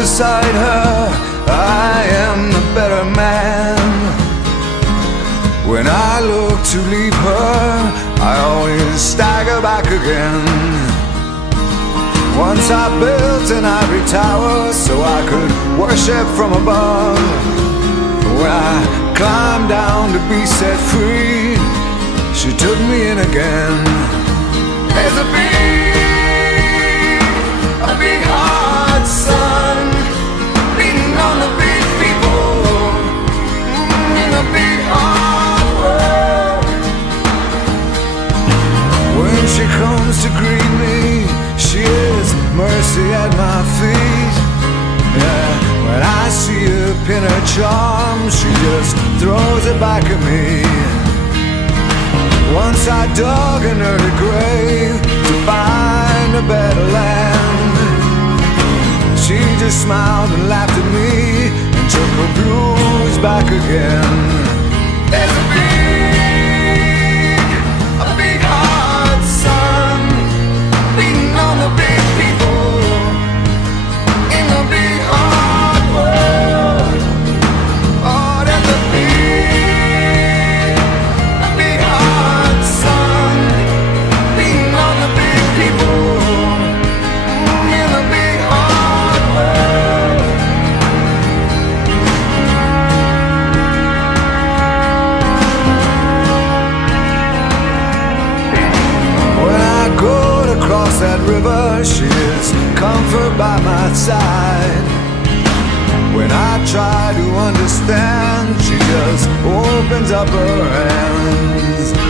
beside her, I am the better man. When I look to leave her, I always stagger back again. Once I built an ivory tower so I could worship from above. When I climbed down to be set free, she took me in again. There's a big hard sun beating on the big people in a big hard world. When she comes to greet me, she is mercy at my feet. Yeah, when I see her pin her charm, she just throws it back at me. Once I dug an early grave to find a better land. She just smiled and laughed at me and took her blues back again. There's a big hard sun beating on the big people in the big hard world. Oh, there's a big hard sun beating on the big people in the big hard world. When I go to cross that river, she is comfort by my side. When I try to understand, she just opens up her hands.